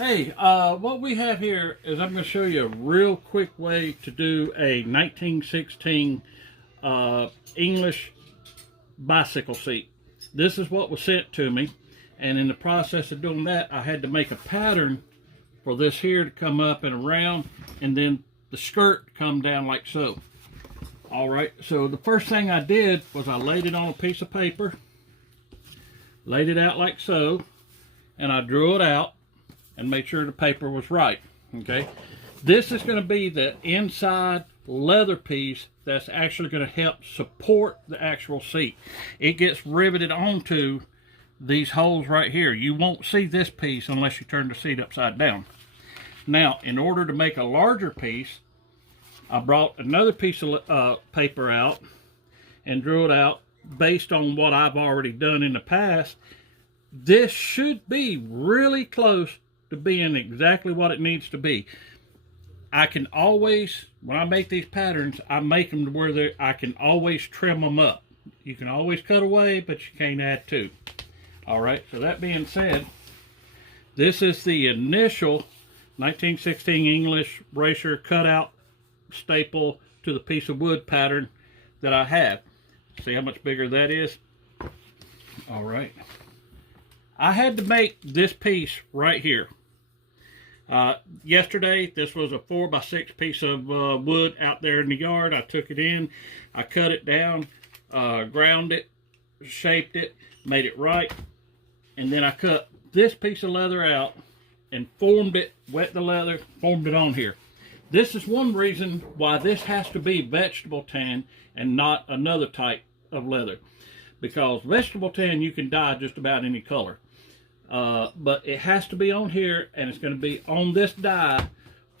Hey, what we have here is I'm going to show you a real quick way to do a 1916 English bicycle seat. This is what was sent to me, and in the process of doing that, I had to make a pattern for this here to come up and around, and then the skirt to come down like so. All right, so the first thing I did was I laid it on a piece of paper, laid it out like so, and I drew it out and made sure the paper was right. Okay, this is going to be the inside leather piece that's actually going to help support the actual seat. It gets riveted onto these holes right here. You won't see this piece unless you turn the seat upside down. Now, in order to make a larger piece, I brought another piece of paper out and drew it out based on what I've already done in the past. This should be really close to being exactly what it needs to be. I can always, when I make these patterns, I make them to where I can always trim them up. You can always cut away, but you can't add to. All right, so that being said, this is the initial 1916 English Racer cutout staple to the piece of wood pattern that I have. See how much bigger that is? All right. I had to make this piece right here. Yesterday, this was a 4x6 piece of wood out there in the yard. I took it in, I cut it down, ground it, shaped it, made it right, and then I cut this piece of leather out and formed it, wet the leather, formed it on here. This is one reason why this has to be vegetable tan and not another type of leather, because vegetable tan you can dye just about any color. But it has to be on here, and it's going to be on this dye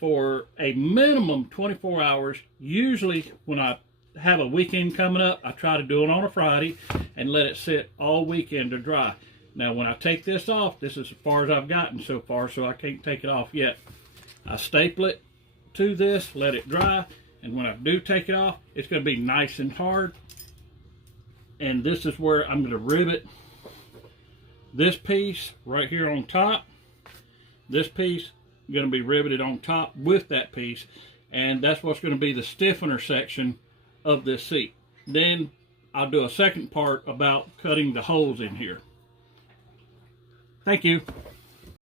for a minimum 24 hours. Usually when I have a weekend coming up, I try to do it on a Friday and let it sit all weekend to dry. Now when I take this off, this is as far as I've gotten so far, so I can't take it off yet. I staple it to this, let it dry, and when I do take it off, it's going to be nice and hard. And this is where I'm going to rivet this piece right here on top. This piece is going to be riveted on top with that piece, and that's what's going to be the stiffener section of this seat. Then I'll do a second part about cutting the holes in here. Thank you.